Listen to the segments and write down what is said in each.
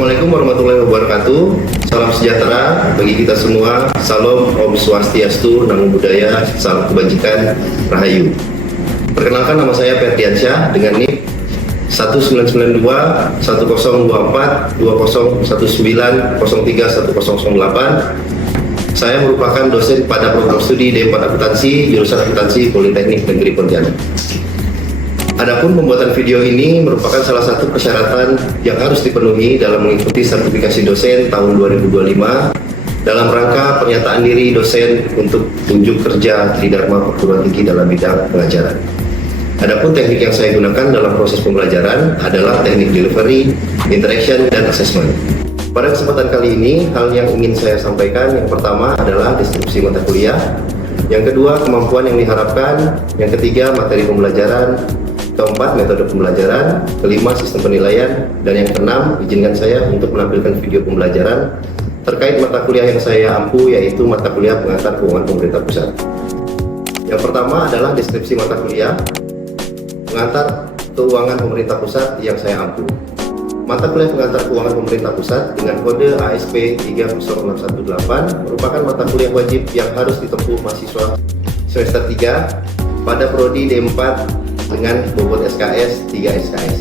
Assalamualaikum warahmatullahi wabarakatuh. Salam sejahtera bagi kita semua. Salam Om Swastiastu, Namo Buddhaya, salam kebajikan, Rahayu. Perkenalkan, nama saya Ferdiansyah dengan NIK 1992 1024 2019 03 1008. Saya merupakan dosen pada program studi D4 Akuntansi, jurusan Akuntansi Politeknik Negeri Pontianak. Adapun pembuatan video ini merupakan salah satu persyaratan yang harus dipenuhi dalam mengikuti sertifikasi dosen tahun 2025 dalam rangka pernyataan diri dosen untuk unjuk kerja Tridharma Perguruan Tinggi dalam bidang pengajaran. Adapun teknik yang saya gunakan dalam proses pembelajaran adalah teknik delivery, interaction, dan assessment. Pada kesempatan kali ini, hal yang ingin saya sampaikan yang pertama adalah deskripsi mata kuliah, yang kedua kemampuan yang diharapkan, yang ketiga materi pembelajaran, keempat metode pembelajaran, kelima sistem penilaian, dan yang keenam izinkan saya untuk menampilkan video pembelajaran terkait mata kuliah yang saya ampu, yaitu mata kuliah pengantar keuangan pemerintah pusat. Yang pertama adalah deskripsi mata kuliah pengantar keuangan pemerintah pusat yang saya ampu. Mata kuliah pengantar keuangan pemerintah pusat dengan kode ASP 30618 merupakan mata kuliah wajib yang harus ditempuh mahasiswa semester 3 pada prodi D4 dengan bobot SKS 3 SKS.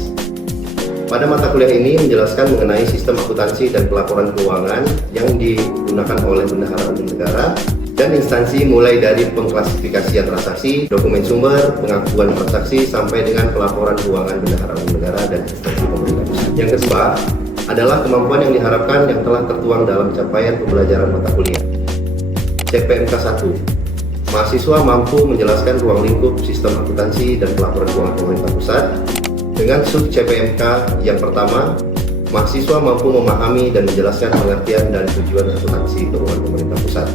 Pada mata kuliah ini menjelaskan mengenai sistem akuntansi dan pelaporan keuangan yang digunakan oleh Bendahara Umum Negara dan instansi mulai dari pengklasifikasian transaksi, dokumen sumber, pengakuan transaksi, sampai dengan pelaporan keuangan Bendahara Umum Negara dan instansi pemerintah pusat. Yang kedua adalah kemampuan yang diharapkan yang telah tertuang dalam capaian pembelajaran mata kuliah. CPMK 1. Mahasiswa mampu menjelaskan ruang lingkup sistem akuntansi dan pelaporan keuangan pemerintah pusat. Dengan sub CPMK yang pertama, mahasiswa mampu memahami dan menjelaskan pengertian dan tujuan akuntansi keuangan pemerintah pusat.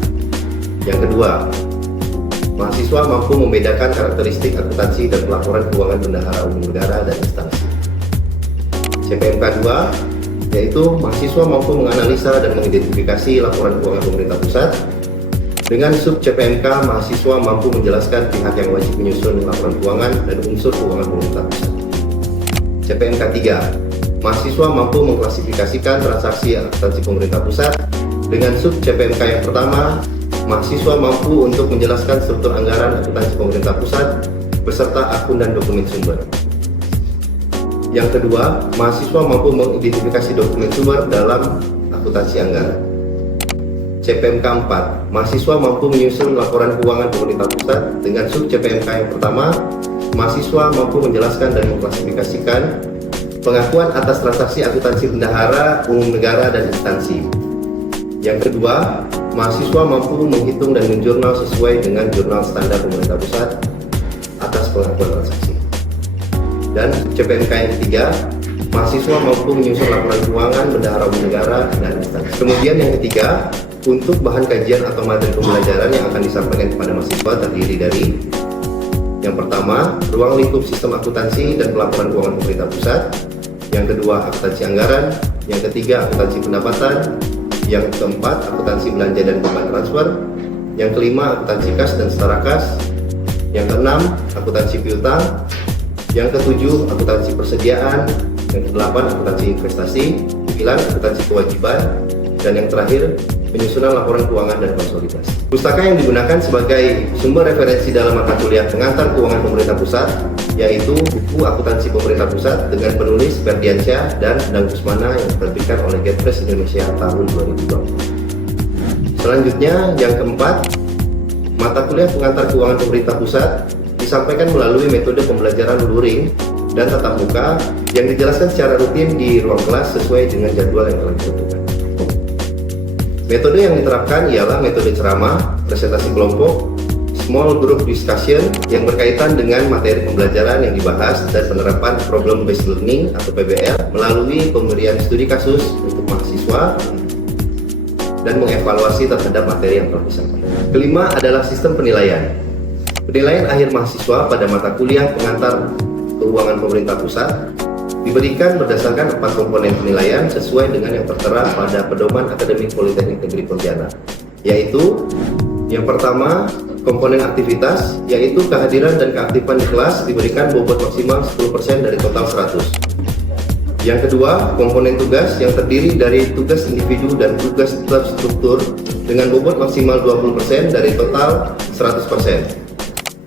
Yang kedua, mahasiswa mampu membedakan karakteristik akuntansi dan pelaporan keuangan Bendahara Umum Negara dan instansi. CPMK 2, yaitu mahasiswa mampu menganalisa dan mengidentifikasi laporan keuangan pemerintah pusat. Dengan sub CPMK, mahasiswa mampu menjelaskan pihak yang wajib menyusun laporan keuangan dan unsur keuangan pemerintah pusat. CPMK 3, mahasiswa mampu mengklasifikasikan transaksi akuntansi pemerintah pusat. Dengan sub CPMK yang pertama, mahasiswa mampu untuk menjelaskan struktur anggaran akuntansi pemerintah pusat beserta akun dan dokumen sumber. Yang kedua, mahasiswa mampu mengidentifikasi dokumen sumber dalam akuntansi anggaran. CPMK 4, mahasiswa mampu menyusun laporan keuangan pemerintah pusat. Dengan sub CPMK yang pertama, mahasiswa mampu menjelaskan dan mengklasifikasikan pengakuan atas transaksi akuntansi Bendahara Umum Negara dan instansi. Yang kedua, mahasiswa mampu menghitung dan menjurnal sesuai dengan jurnal standar pemerintah pusat atas pengakuan transaksi. Dan CPMK yang ketiga, mahasiswa mampu menyusun laporan keuangan Bendahara Umum Negara dan instansi. Kemudian yang ketiga, untuk bahan kajian atau materi pembelajaran yang akan disampaikan kepada mahasiswa terdiri dari yang pertama, ruang lingkup sistem akuntansi dan pelaporan keuangan pemerintah pusat. Yang kedua, akuntansi anggaran. Yang ketiga, akuntansi pendapatan. Yang keempat, akuntansi belanja dan beban transfer. Yang kelima, akuntansi kas dan setara kas. Yang keenam, akuntansi piutang. Yang ketujuh, akuntansi persediaan. Yang kedelapan, akuntansi investasi. Sembilan, akuntansi kewajiban. Dan yang terakhir, penyusunan laporan keuangan dan konsolidasi. Pustaka yang digunakan sebagai sumber referensi dalam mata kuliah pengantar keuangan pemerintah pusat yaitu buku akuntansi pemerintah pusat dengan penulis Ferdiansyah dan Endang Kusmana yang diterbitkan oleh Getpres Indonesia tahun 2020. Selanjutnya, yang keempat, mata kuliah pengantar keuangan pemerintah pusat disampaikan melalui metode pembelajaran luring dan tatap muka yang dijelaskan secara rutin di ruang kelas sesuai dengan jadwal yang telah ditentukan. Metode yang diterapkan ialah metode ceramah, presentasi kelompok, small group discussion yang berkaitan dengan materi pembelajaran yang dibahas dan penerapan problem based learning atau PBL melalui pemberian studi kasus untuk mahasiswa dan mengevaluasi terhadap materi yang telah disampaikan. Kelima adalah sistem penilaian. Penilaian akhir mahasiswa pada mata kuliah pengantar keuangan pemerintah pusat diberikan berdasarkan 4 komponen penilaian sesuai dengan yang tertera pada Pedoman Akademik Politeknik Negeri Pontianak, yaitu yang pertama, komponen aktivitas, yaitu kehadiran dan keaktifan di kelas diberikan bobot maksimal 10% dari total 100. Yang kedua, komponen tugas yang terdiri dari tugas individu dan tugas terstruktur dengan bobot maksimal 20% dari total 100%.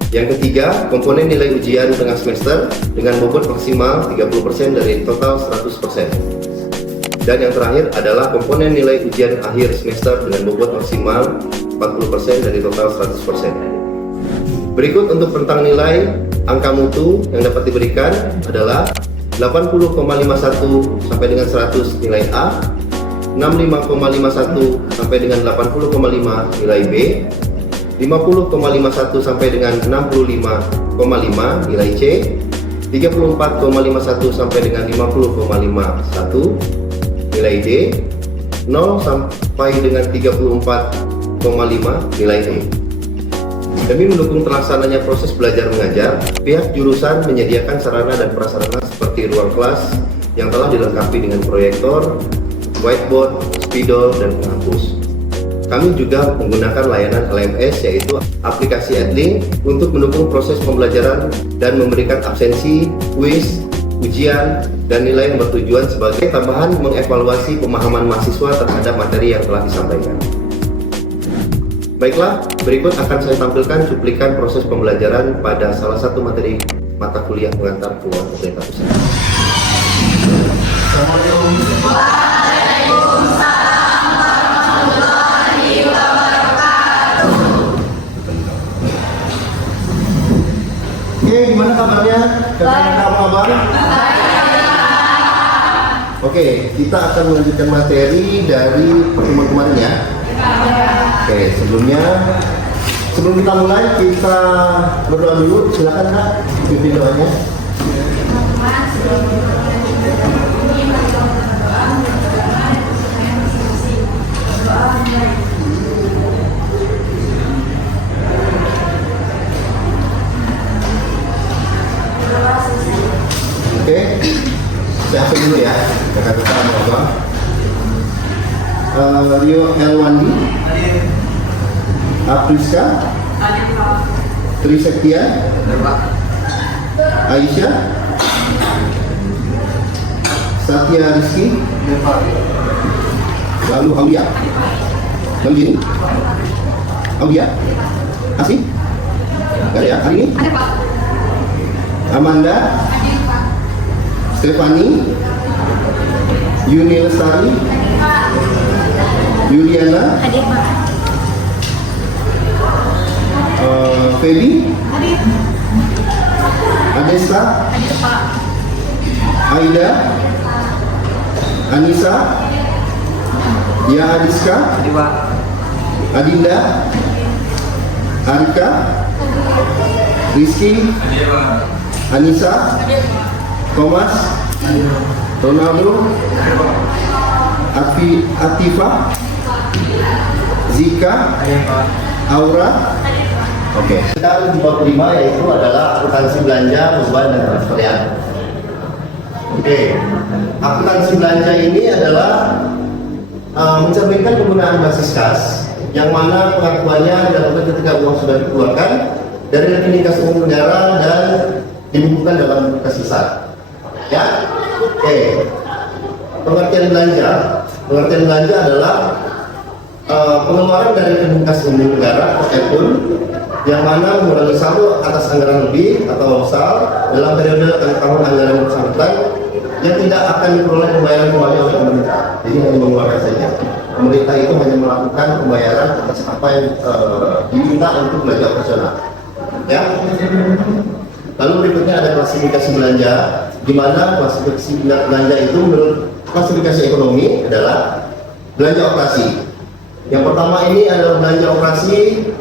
Yang ketiga, komponen nilai ujian tengah semester dengan bobot maksimal 30% dari total 100%. Dan yang terakhir adalah komponen nilai ujian akhir semester dengan bobot maksimal 40% dari total 100%. Berikut untuk rentang nilai angka mutu yang dapat diberikan adalah 80,51 sampai dengan 100 nilai A, 65,51 sampai dengan 80,5 nilai B, 50,51 sampai dengan 65,5 nilai C, 34,51 sampai dengan 50,51 nilai D, 0 sampai dengan 34,5 nilai E. Demi mendukung terlaksananya proses belajar mengajar, pihak jurusan menyediakan sarana dan prasarana seperti ruang kelas yang telah dilengkapi dengan proyektor, whiteboard, spidol, dan penghapus. Kami juga menggunakan layanan LMS, yaitu aplikasi Edlink, untuk mendukung proses pembelajaran dan memberikan absensi, kuis, ujian, dan nilai yang bertujuan sebagai tambahan mengevaluasi pemahaman mahasiswa terhadap materi yang telah disampaikan. Baiklah, berikut akan saya tampilkan cuplikan proses pembelajaran pada salah satu materi mata kuliah pengantar keuangan pemerintah pusat. Oke, gimana kabarnya? Apa kabar? Oke, kita akan melanjutkan materi dari pertemuan kemarin ya. Oke, sebelum kita mulai, kita berdoa dulu. Silakan Kak, pimpin doanya. Oke, saya absen dulu ya. Kakak-kakak apa? Rio Elwandi, Apriska, Trisektia, Aisyah, Satya Rizky, lalu Aulia. Begini, Aulia, Asih, ada ya hari ini? Ada Pak. Amanda, Stefani, Yuni Lestari, Yuliana, hadir Pak. Feby, hadir. Adesa, hadir Pak. Aida, Anissa, Ya Adiska, hadir Pak. Adinda, Arika, Rizky, hadir Pak. Anissa, hadir Pak. Thomas, hadir. Ronaldo, hadir Pak. Atifa, Zika, Aura. Oke. Sekarang di bab 5 yaitu adalah akuntansi belanja, beban dan transferian. Oke. Akuntansi belanja ini adalah mencerminkan penggunaan basis kas yang mana pengakuannya dalam ketika uang sudah dikeluarkan dari rekening kas umum negara dan dibukukan dalam kas besar. Ya. Oke. Pengertian belanja adalah pengeluaran dari rekening kas umum negara ataupun yang mana mengurangi saldo atas anggaran lebih atau sal dalam periode tahun anggaran bersangkutan yang tidak akan diperoleh pembayaran kembali oleh pemerintah. Jadi hanya mengeluarkan saja. Pemerintah itu hanya melakukan pembayaran atas apa yang diminta untuk belanja operasional. Ya. Lalu berikutnya ada klasifikasi belanja, di mana klasifikasi belanja itu menurut klasifikasi ekonomi adalah belanja operasi. Yang pertama ini adalah belanja operasi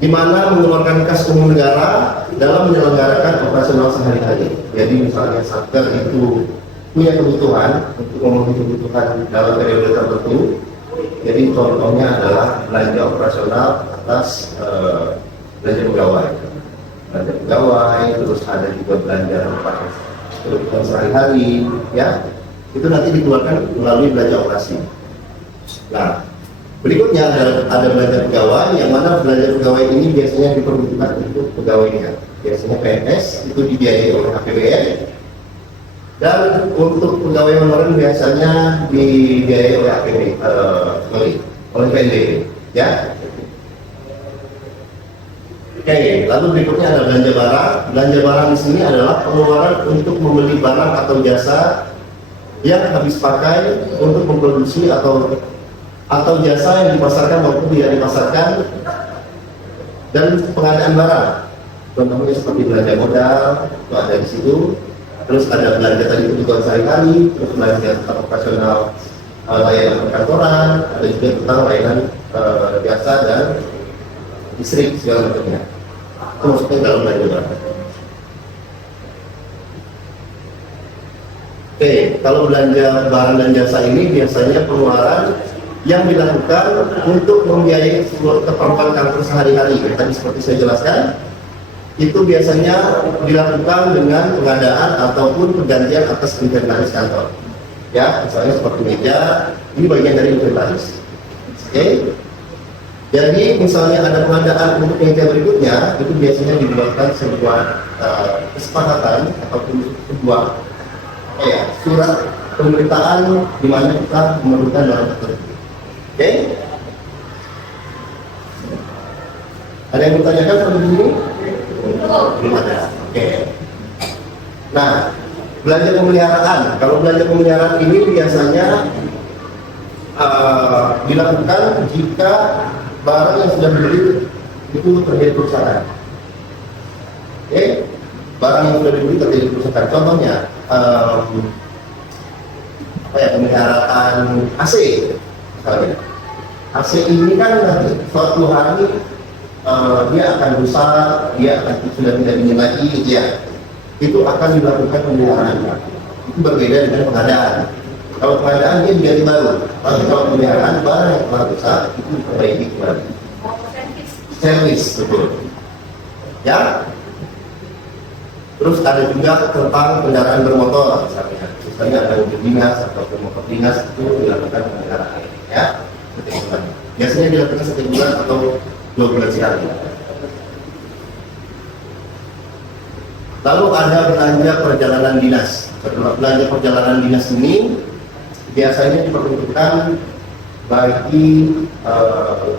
di mana mengeluarkan kas umum negara dalam menyelenggarakan operasional sehari-hari. Jadi misalnya Satker itu punya kebutuhan untuk memenuhi kebutuhan dalam periode tertentu. Jadi contohnya adalah belanja operasional atas belanja pegawai, terus ada juga belanja kebutuhan sehari-hari, ya. Itu nanti dikeluarkan melalui belanja operasi. Nah, berikutnya ada belanja pegawai, yang mana belanja pegawai ini biasanya diperuntukkan untuk pegawainya. Biasanya PNS itu dibiayai oleh APBN, Dan untuk pegawai honorer biasanya dibiayai oleh APB, oleh PNBP, ya. Oke, lalu berikutnya ada belanja barang. Belanja barang di sini adalah pengeluaran untuk membeli barang atau jasa yang habis pakai untuk memproduksi atau jasa yang dipasarkan maupun tidak dipasarkan, dan pengadaan barang. Contohnya seperti belanja modal, itu ada di situ. Terus ada belanja tadi kebutuhan sehari-hari, terus belanja operasional layanan perkantoran, ada juga tentang layanan jasa dan listrik segala macamnya. Itu maksudnya dalam belanja barang. Oke, kalau belanja barang dan jasa ini biasanya pengeluaran yang dilakukan untuk membiayai sebuah keperluan kantor sehari-hari. Tadi seperti saya jelaskan, itu biasanya dilakukan dengan pengadaan ataupun pergantian atas inventaris kantor. Ya, misalnya seperti meja, ini bagian dari inventaris. Oke. Jadi misalnya ada pengadaan untuk meja berikutnya, itu biasanya dibuatkan sebuah kesepakatan ataupun sebuah surat pemberitaan di mana kita memerlukan barang tersebut. Oke? Ada yang bertanyakan seperti ini? Belum ada. Oke. Nah, belanja pemeliharaan. Kalau belanja pemeliharaan ini biasanya dilakukan jika barang yang sudah dibeli itu terjadi kerusakan. Oke? Barang yang sudah dibeli terjadi kerusakan. Contohnya, pemeliharaan AC. Misalnya, AC ini kan suatu hari dia akan rusak, dia akan sudah tidak dingin lagi, gitu ya. Itu akan dilakukan pemeliharaan. Itu berbeda dengan pengadaan. Kalau pengadaan dia diganti baru, tapi kalau pemeliharaan barang yang telah rusak itu diperbaiki kembali. Servis, betul. Ya. Terus ada juga tentang kendaraan bermotor, misalnya ada mobil dinas atau motor dinas, itu dilakukan pemeliharaan. Ya. Biasanya dilakukan setiap bulan atau 2 bulan sekali. Lalu ada belanja perjalanan dinas. Belanja perjalanan dinas ini biasanya diperuntukkan bagi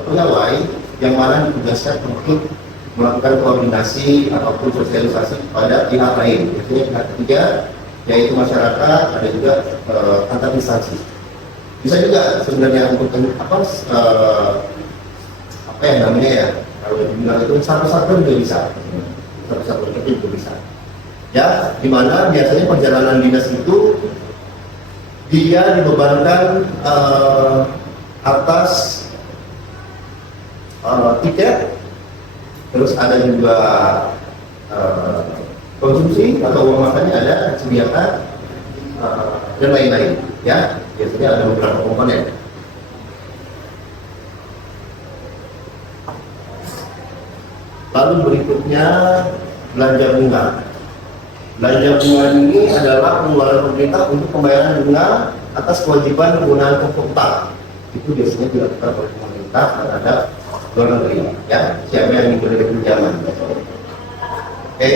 pegawai yang mana ditugaskan untuk melakukan koordinasi ataupun sosialisasi kepada pihak lain. Biasanya pihak ketiga, yaitu masyarakat, ada juga antar instansi. Bisa juga sebenarnya untuk apa yang namanya ya, kalau dibilang itu satu-satu juga bisa, satu-satu juga bisa. Ya, dimana biasanya perjalanan dinas itu dia dibebankan atas tiket, terus ada juga konsumsi atau uang makannya ada, disediakan dan lain-lain. Ya, biasanya ada beberapa komponen. Lalu berikutnya belanja bunga. Belanja bunga ini adalah pengeluaran pemerintah untuk pembayaran bunga atas kewajiban penggunaan pokok utang. Itu biasanya dilakukan oleh pemerintah terhadap luar negeri. Ya, siapa yang diberi pinjaman. Oke.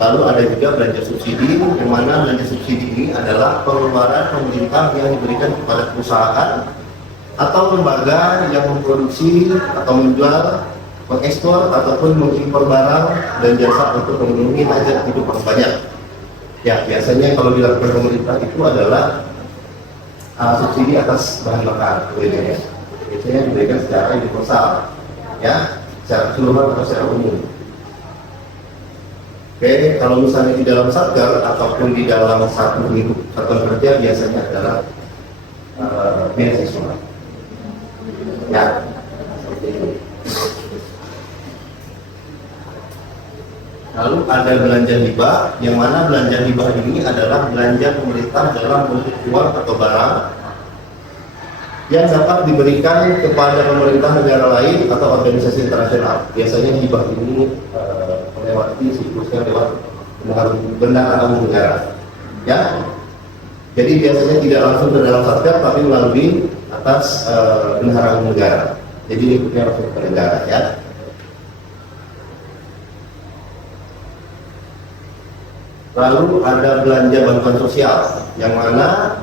Lalu ada juga belanja subsidi, di mana belanja subsidi ini adalah pengeluaran pemerintah yang diberikan kepada perusahaan atau lembaga yang memproduksi atau menjual, mengekspor ataupun mengimpor barang dan jasa untuk memenuhi hajat hidup orang banyak. Ya, biasanya kalau dilakukan pemerintah itu adalah subsidi atas bahan bakar, biasanya diberikan secara universal, ya, secara keseluruhan atau secara umum. Oke, kalau misalnya di dalam satker ataupun di dalam satu lingkup satuan kerja biasanya adalah beasiswa. Ya, seperti itu. Lalu ada belanja hibah, yang mana belanja hibah ini adalah belanja pemerintah dalam bentuk uang atau barang yang dapat diberikan kepada pemerintah negara lain atau organisasi internasional. Biasanya hibah ini melewati siklusnya lewat bendahara umum negara. Ya, jadi biasanya tidak langsung ke dalam satker, tapi melalui atas bendahara umum negara. Jadi lingkupnya langsung ke negara, ya. Lalu ada belanja bantuan sosial, yang mana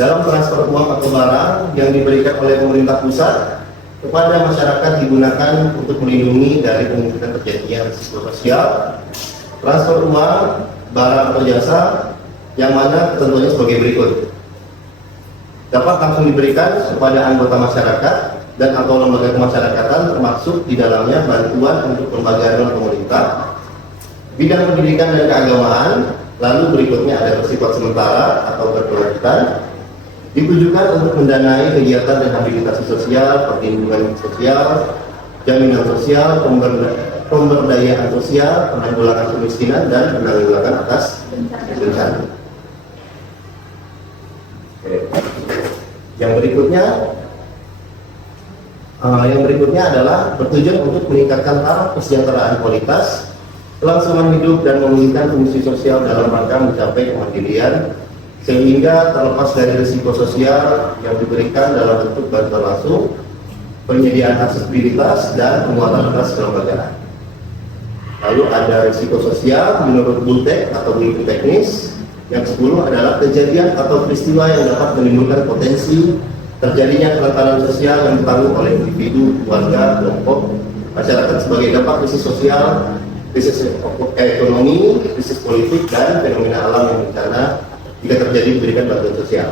dalam transfer uang atau barang yang diberikan oleh pemerintah pusat kepada masyarakat digunakan untuk melindungi dari kemungkinan terjadinya risiko sosial. Transfer uang, barang atau jasa, yang mana ketentuannya sebagai berikut. Dapat langsung diberikan kepada anggota masyarakat dan atau lembaga kemasyarakatan, termasuk di dalamnya bantuan untuk lembaga pemerintah, bidang pendidikan dan keagamaan. Lalu berikutnya ada bersifat sementara atau berkelanjutan, ditujukan untuk mendanai kegiatan rehabilitasi sosial, perlindungan sosial, jaminan sosial, pemberdayaan sosial, penanggulangan kemiskinan, dan penanggulangan atas bencana. Yang berikutnya adalah bertujuan untuk meningkatkan taraf kesejahteraan kualitas, kelangsungan hidup, dan memulihkan fungsi sosial dalam rangka mencapai kemandirian, sehingga terlepas dari risiko sosial yang diberikan dalam bentuk bantuan langsung, penyediaan aksesibilitas, dan penguatan atas kelembagaan. Lalu ada risiko sosial menurut Bultek atau buku teknis. Yang 10 adalah kejadian atau peristiwa yang dapat menimbulkan potensi terjadinya kerentanan sosial yang ditanggung oleh individu, keluarga, kelompok, masyarakat sebagai dampak krisis sosial, krisis ekonomi, krisis politik, dan fenomena alam yang bencana jika terjadi diberikan bantuan sosial.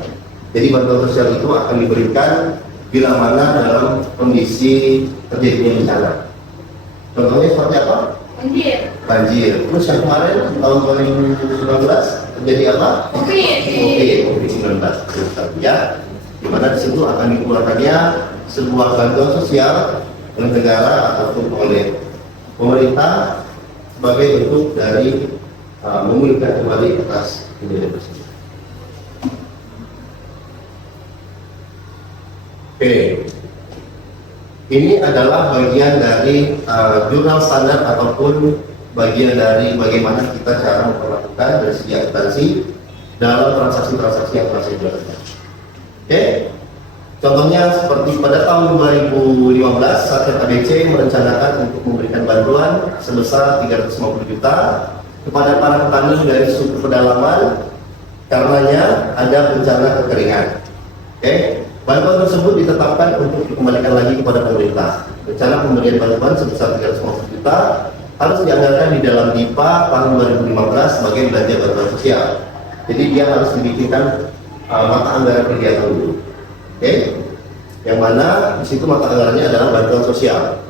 Jadi bantuan sosial itu akan diberikan bila mana dalam kondisi terjadinya bencana. Contohnya seperti apa? Banjir. Terus yang kemarin tahun 2019 terjadi apa? COVID-19. Ya, di mana di situ akan dikeluarkannya sebuah bantuan sosial oleh negara ataupun oleh pemerintah sebagai bentuk dari memulihkan kembali atas kejadian tersebut. Oke. Ini adalah bagian dari jurnal standar ataupun bagian dari bagaimana kita cara memperlakukan dari segi akuntansi dalam transaksi-transaksi yang telah saya jelaskan. Oke, contohnya seperti pada tahun 2015, Satker ABC merencanakan untuk memberikan bantuan sebesar 350 juta kepada para petani dari suku pedalaman karenanya ada bencana kekeringan. Oke. Bantuan tersebut ditetapkan untuk dikembalikan lagi kepada pemerintah. Rencana pemberian bantuan sebesar 350 juta harus dianggarkan di dalam DIPA tahun 2015 sebagai belanja bantuan sosial. Jadi dia harus dibikinkan mata anggaran kegiatan dulu. Oke? Yang mana di situ mata anggarannya adalah bantuan sosial.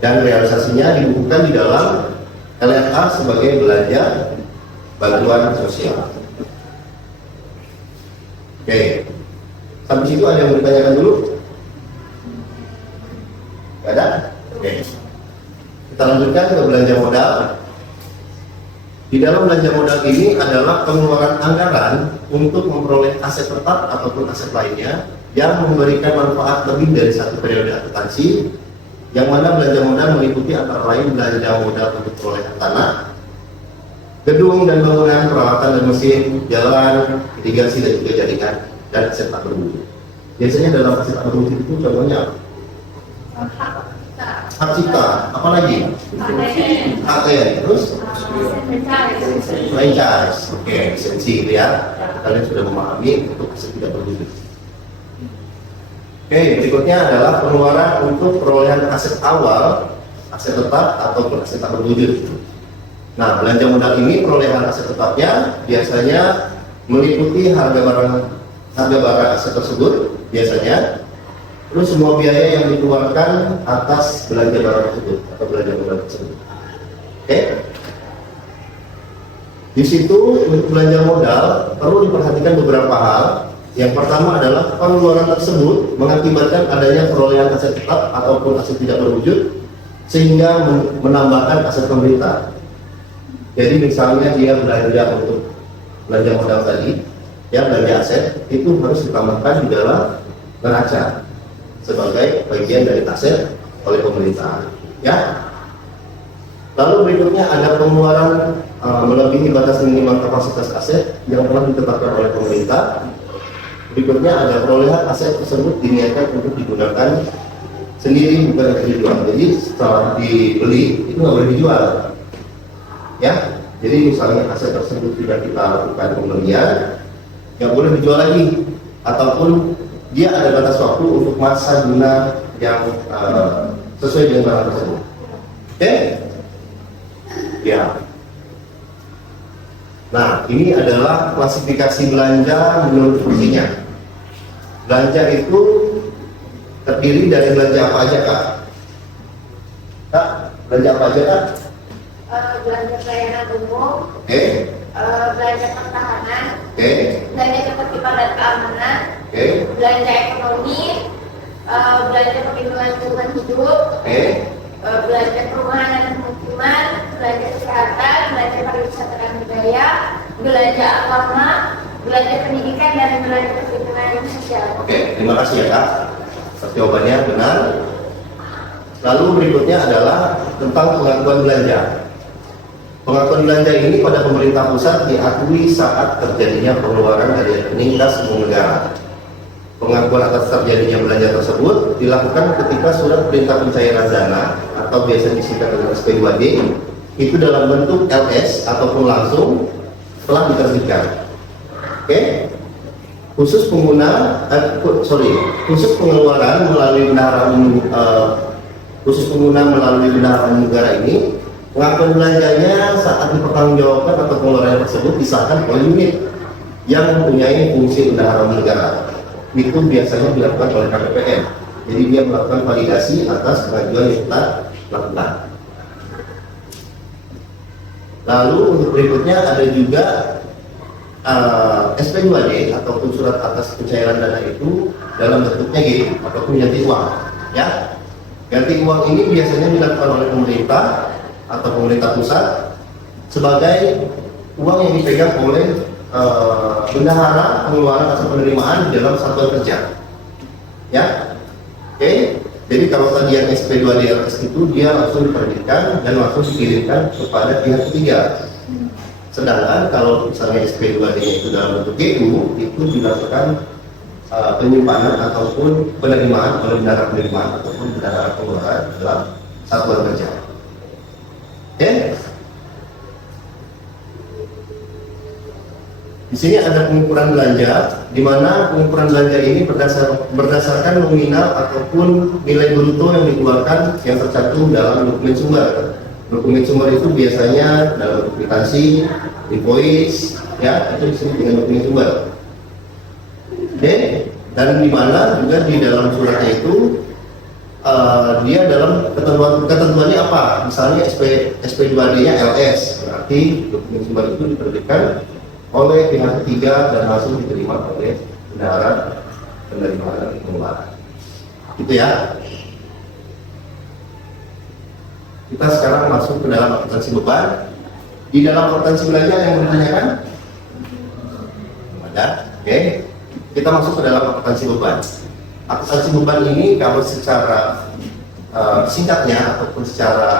Dan realisasinya dibukukan di dalam LFA sebagai belanja bantuan sosial. Oke. Sampai situ ada yang mau ditanyakan dulu? Gak ada? Oke. Kita lanjutkan ke belanja modal. Di dalam belanja modal ini adalah pengeluaran anggaran untuk memperoleh aset tetap ataupun aset lainnya yang memberikan manfaat lebih dari satu periode akuntansi, yang mana belanja modal meliputi antara lain belanja modal untuk perolehan tanah, gedung dan bangunan, peralatan dan mesin, jalan, irigasi dan juga jaringan, dan aset tak berwujud. Biasanya dalam aset tak berwujud itu contohnya hak cipta, apa lagi? ATM, terus franchise. Oke, lisensi ya. Kalian sudah memahami untuk aset tidak berwujud. Oke, berikutnya adalah pengeluaran untuk perolehan aset awal, aset tetap ataupun aset tak berwujud. Nah, belanja modal ini perolehan aset tetapnya biasanya meliputi harga barang aset tersebut biasanya, terus semua biaya yang dikeluarkan atas belanja barang tersebut atau belanja modal tersebut. Oke. Di situ untuk belanja modal perlu diperhatikan beberapa hal. Yang pertama adalah pengeluaran tersebut mengakibatkan adanya perolehan aset tetap ataupun aset tidak berwujud sehingga menambahkan aset pemerintah. Jadi misalnya dia belanja untuk belanja modal tadi, ya belanja aset itu harus ditambahkan di dalam neraca sebagai bagian dari aset oleh pemerintah. Ya. Lalu berikutnya ada pengeluaran melebihi batas minimal kapasitas aset yang telah ditetapkan oleh pemerintah. Berikutnya ada perolehan aset tersebut diniatkan untuk digunakan sendiri bukan untuk dijual. Jadi setelah dibeli itu nggak boleh dijual. Ya, Jadi misalnya aset tersebut sudah kita lakukan pembelian, nggak boleh dijual lagi, ataupun dia ada batas waktu untuk masa guna yang sesuai dengan barang tersebut. Oke? Ya. Nah, ini adalah klasifikasi belanja menurut fungsinya. Belanja itu terdiri dari belanja apa aja, Kak? Kak, belanja apa aja, Kak? Belanja pelayanan umum, Oke. belanja pertahanan, Oke. belanja ketertiban dan keamanan, Oke. belanja ekonomi, belanja perlindungan lingkungan hidup, Oke. belanja perumahan dan pemukiman, belanja kesehatan, belanja pariwisata dan budaya, belanja agama, belanja pendidikan, dan belanja perlindungan sosial. Oke, terima kasih ya, Kak. Jawabannya benar. Lalu berikutnya adalah tentang pengakuan belanja. Pengakuan belanja ini pada pemerintah pusat diakui saat terjadinya pengeluaran dari rekening kas umum negara. Pengakuan atas terjadinya belanja tersebut dilakukan ketika surat perintah pencairan dana atau biasa disingkat dengan SP2D itu dalam bentuk LS ataupun langsung telah diterbitkan. Oke? Khusus pengeluaran melalui bendahara umum negara ini, pengakuan belanjanya saat dipertanggungjawabkan atau pengeluaran tersebut disahkan oleh unit yang mempunyai fungsi bendahara umum negara. Itu biasanya dilakukan oleh KPPN. Jadi dia melakukan validasi atas pengajuan yang telah dilakukan. Lalu untuk berikutnya ada juga SP2D ataupun surat atas pencairan dana itu dalam bentuknya gitu ataupun ganti uang, ya. Ganti uang ini biasanya dilakukan oleh pemerintah atau pemerintah pusat sebagai uang yang dipegang oleh bendahara pengeluaran atau penerimaan di dalam satuan kerja, ya. Oke. Jadi kalau tadi yang SP2D LS itu dia langsung diterbitkan dan langsung dikirimkan kepada pihak ketiga. Sedangkan kalau misalnya SP2D-nya itu dalam bentuk GU, itu dilakukan penyimpanan ataupun penerimaan oleh bendahara penerimaan ataupun bendahara pengeluaran dalam satuan kerja. Oke? Di sini ada pengukuran belanja, di mana pengukuran belanja ini berdasarkan nominal ataupun nilai bruto yang dikeluarkan yang tercantum dalam dokumen sumber. Dokumen sumber itu biasanya dalam bentuk kwitansi, invoice, ya, itu disebut dengan dokumen sumber. Oke, dan di mana juga di dalam suratnya itu dia dalam ketentuannya apa? Misalnya SP2D-nya LS, berarti dokumen sumber itu diterbitkan oleh pihak ketiga dan langsung diterima oleh bendahara penerimaan dan pengeluaran. Gitu ya. Kita sekarang masuk ke dalam akuntansi beban. Di dalam akuntansi belanja yang ditanyakan? Ada. Oke. Kita masuk ke dalam akuntansi beban. Akuntansi beban ini kalau secara singkatnya ataupun secara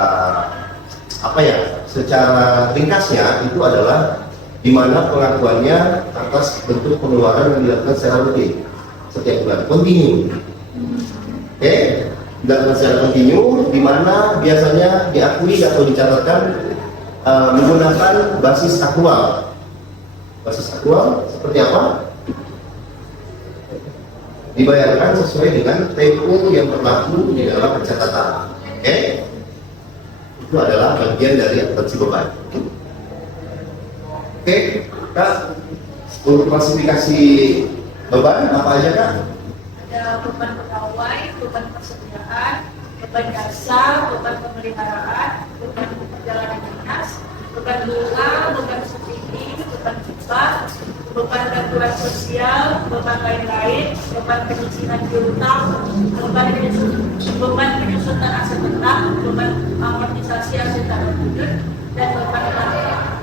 secara ringkasnya itu adalah di mana pengakuannya atas bentuk pengeluaran yang dilakukan secara rutin setiap bulan, kontinu. Oke, dilakukan secara kontinu, di mana biasanya diakui atau dicatatkan menggunakan basis aktual. Basis aktual seperti apa? Dibayarkan sesuai dengan tempo yang berlaku di dalam pencatatan. Oke, itu adalah bagian dari akuntansi beban. Oke, Kak, untuk klasifikasi beban apa aja, Kak? Ada beban pegawai, beban persediaan, beban jasa, beban pemeliharaan, beban perjalanan dinas, beban bunga, beban subsidi, beban hibah, beban bantuan sosial, beban lain-lain, beban penyisihan piutang, beban penyusutan aset tetap, beban amortisasi aset tak berwujud, dan beban lain.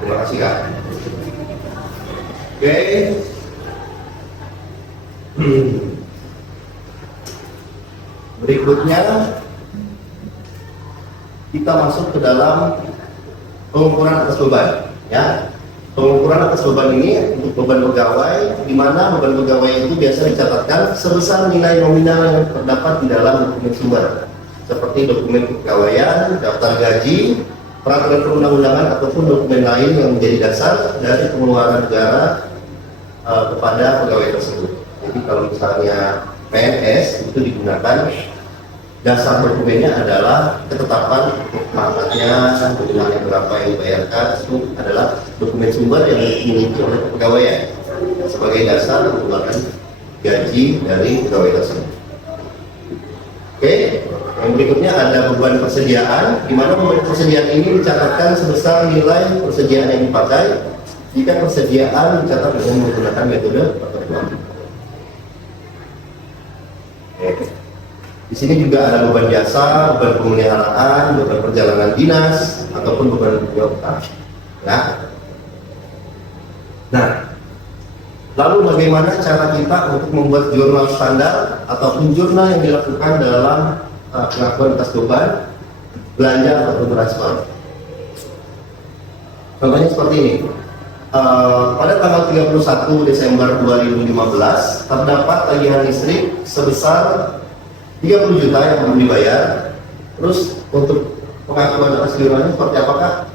Terima kasih, Kak. Oke. Berikutnya kita masuk ke dalam pengukuran atas beban, ya. Pengukuran atas beban ini untuk beban pegawai, di mana beban pegawai itu biasa dicatatkan sebesar nilai nominal yang terdapat di dalam dokumen sumber, seperti dokumen kepegawaian, daftar gaji, peraturan perundang-undangan ataupun dokumen lain yang menjadi dasar dari pengeluaran negara kepada pegawai tersebut. Jadi kalau misalnya PNS itu digunakan dasar dokumennya adalah ketetapan untuk pangkatnya, jumlahnya berapa yang dibayarkan, itu adalah dokumen sumber yang dimiliki oleh pegawai sebagai dasar mengeluarkan gaji dari pegawai tersebut. Oke, yang berikutnya ada beban persediaan, di mana beban persediaan ini dicatatkan sebesar nilai persediaan yang dipakai jika persediaan dicatat dengan menggunakan metode pertemuan. Di sini juga ada beban jasa, beban pemeliharaan, beban perjalanan dinas, ataupun beban biaya. Nah, lalu bagaimana cara kita untuk membuat jurnal standar ataupun jurnal yang dilakukan dalam pengakuan atas beban, belanja ataupun transfer? Contohnya seperti ini. Pada tanggal 31 Desember 2015 terdapat tagihan listrik sebesar 30 juta yang belum dibayar. Terus untuk pengakuan atas jurnalnya seperti apakah?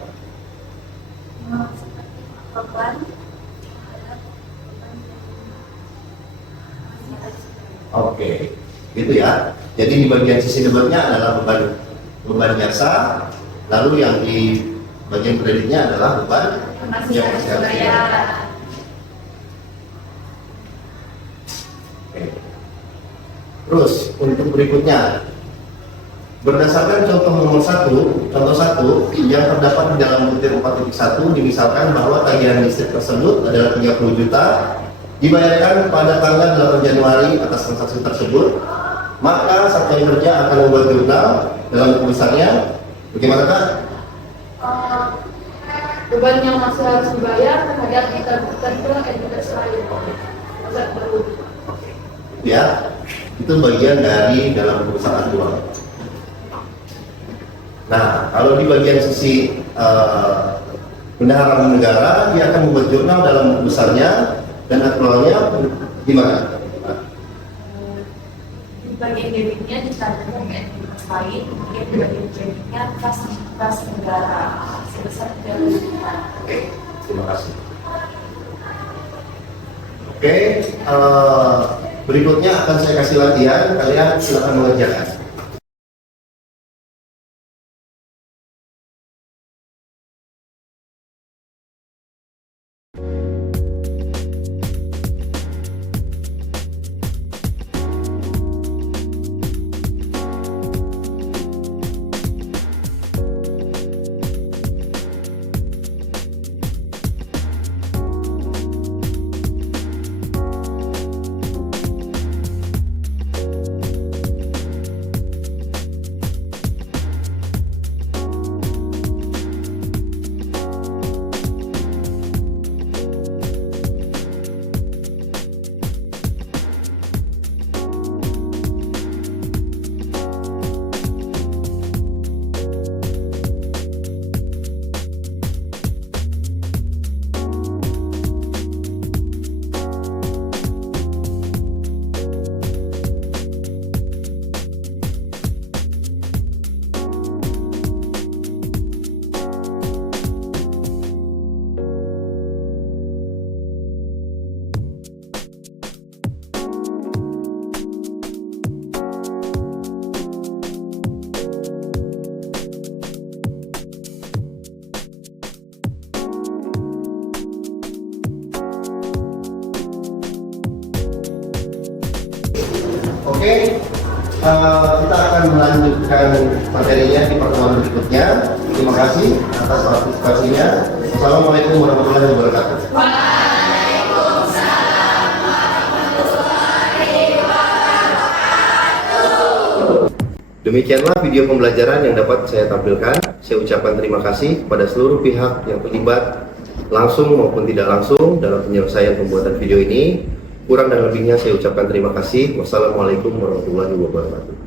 Oke, gitu ya. Jadi di bagian sisi debitnya adalah beban jasa, lalu yang di bagian kreditnya adalah beban yang masih harus dibayar. Terus untuk berikutnya, berdasarkan contoh nomor 1, contoh 1 yang terdapat di dalam butir 4.1 dimisalkan bahwa tagihan listrik tersebut adalah 30 juta dibayarkan pada tanggal 8 Januari atas transaksi tersebut, maka Satuan Kerja akan membuat jurnal dalam tulisannya. Bagaimana Kak? Beban yang masih harus dibayar terhadap entitas lain. Ya, itu bagian dari dalam perusahaan uang. Nah, kalau di bagian sisi bendahara negara, dia akan membuat jurnal dalam besarnya dan aktualnya gimana? Di bagian debitnya dicantumkan ke entitas lain, kemudian di bagian kreditnya kas negara sebesar 30 juta. Oke, terima kasih. Oke, berikutnya akan saya kasih latihan, kalian silakan mengerjakan. Oke, kita akan melanjutkan materinya di pertemuan berikutnya. Terima kasih atas partisipasinya. Assalamualaikum warahmatullahi wabarakatuh. Waalaikumsalam warahmatullahi wabarakatuh. Demikianlah video pembelajaran yang dapat saya tampilkan. Saya ucapkan terima kasih kepada seluruh pihak yang terlibat langsung maupun tidak langsung dalam penyelesaian pembuatan video ini. Kurang dan lebihnya saya ucapkan terima kasih. Wassalamualaikum warahmatullahi wabarakatuh.